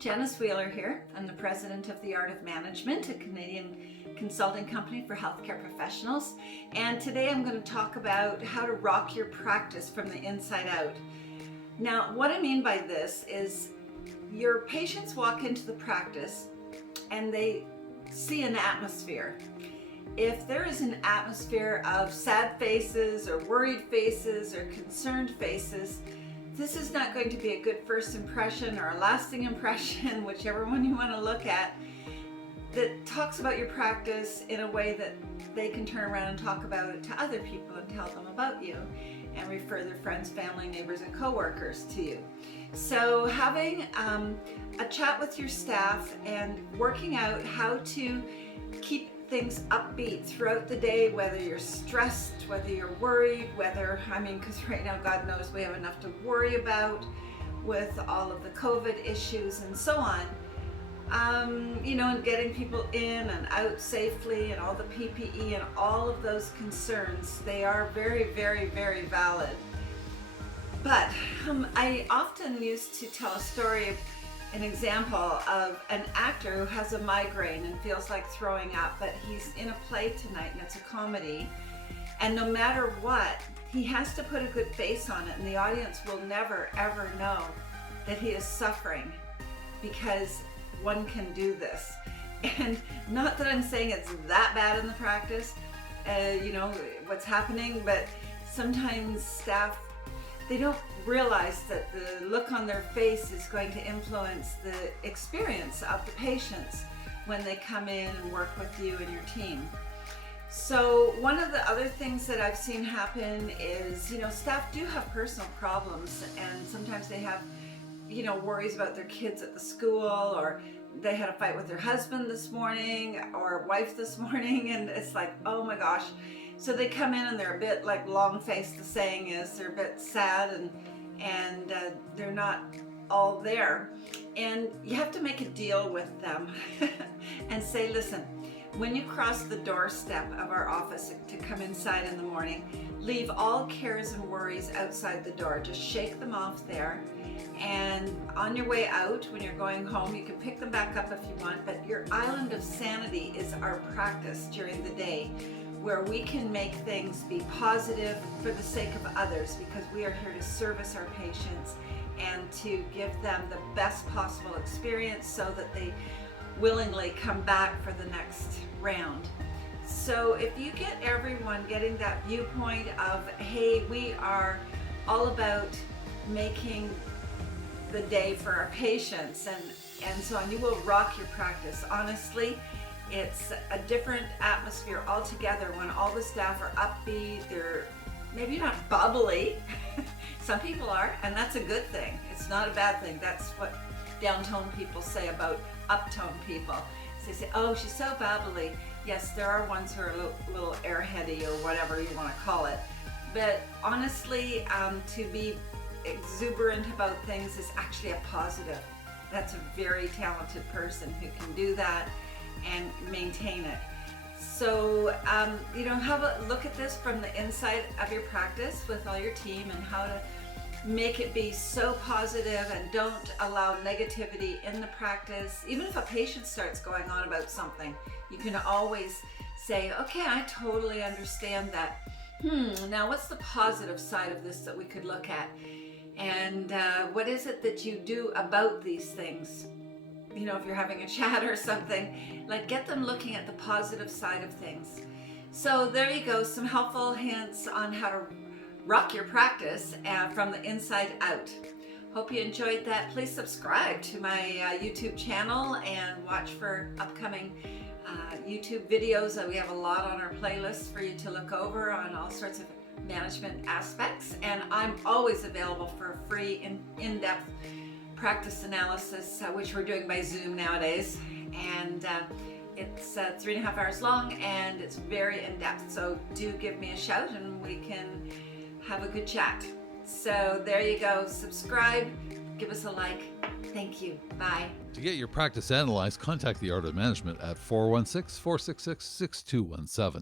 Janice Wheeler here. I'm the president of The Art of Management, a Canadian consulting company for healthcare professionals. And today I'm going to talk about how to rock your practice from the inside out. Now, what I mean by this is your patients walk into the practice and they see an atmosphere. If there is an atmosphere of sad faces or worried faces or concerned faces, this is not going to be a good first impression or a lasting impression, whichever one you want to look at, that talks about your practice in a way that they can turn around and talk about it to other people and tell them about you and refer their friends, family, neighbors, and coworkers to you. So having a chat with your staff and working out how to keep things upbeat throughout the day, whether you're stressed, whether you're worried, because right now, God knows we have enough to worry about with all of the COVID issues and so on. And getting people in and out safely and all the PPE and all of those concerns, they are very, very, very valid. But I often used to tell a story, an example of an actor who has a migraine and feels like throwing up, but he's in a play tonight and it's a comedy. And no matter what, he has to put a good face on it, and the audience will never ever know that he is suffering because one can do this. And not that I'm saying it's that bad in the practice, what's happening, but sometimes staff, they don't realize that the look on their face is going to influence the experience of the patients when they come in and work with you and your team. So one of the other things that I've seen happen is, staff do have personal problems, and sometimes they have, worries about their kids at the school, or they had a fight with their husband this morning or wife this morning, and it's like, oh my gosh. So they come in and they're a bit like long-faced, the saying is, they're a bit sad and they're not all there. And you have to make a deal with them and say, listen, when you cross the doorstep of our office to come inside in the morning, leave all cares and worries outside the door. Just shake them off there. And on your way out, when you're going home, you can pick them back up if you want, but your island of sanity is our practice during the day, where we can make things be positive for the sake of others, because we are here to service our patients and to give them the best possible experience so that they willingly come back for the next round. So if you get everyone getting that viewpoint of, hey, we are all about making the day for our patients and so on, you will rock your practice. Honestly, it's a different atmosphere altogether when all the staff are upbeat. They're maybe not bubbly. Some people are, and that's a good thing. It's not a bad thing. That's what downtoned people say about uptoned people. So they say, oh, she's so bubbly. Yes, there are ones who are a little airheady or whatever you want to call it. But honestly, to be exuberant about things is actually a positive. That's a very talented person who can do that and maintain it. So, have a look at this from the inside of your practice with all your team and how to make it be so positive, and don't allow negativity in the practice. Even if a patient starts going on about something, you can always say, okay, I totally understand that. Now what's the positive side of this that we could look at? And what is it that you do about these things? If you're having a chat or something, like, get them looking at the positive side of things. So there you go, some helpful hints on how to rock your practice from the inside out. Hope you enjoyed that. Please subscribe to my YouTube channel and watch for upcoming YouTube videos. We have a lot on our playlist for you to look over on all sorts of management aspects, and I'm always available for a free in-depth practice analysis, which we're doing by Zoom nowadays, and it's 3.5 hours long and it's very in-depth. So do give me a shout and we can have a good chat. So there you go. Subscribe, give us a like. Thank you. Bye. To get your practice analyzed, contact The Art of Management at 416-466-6217.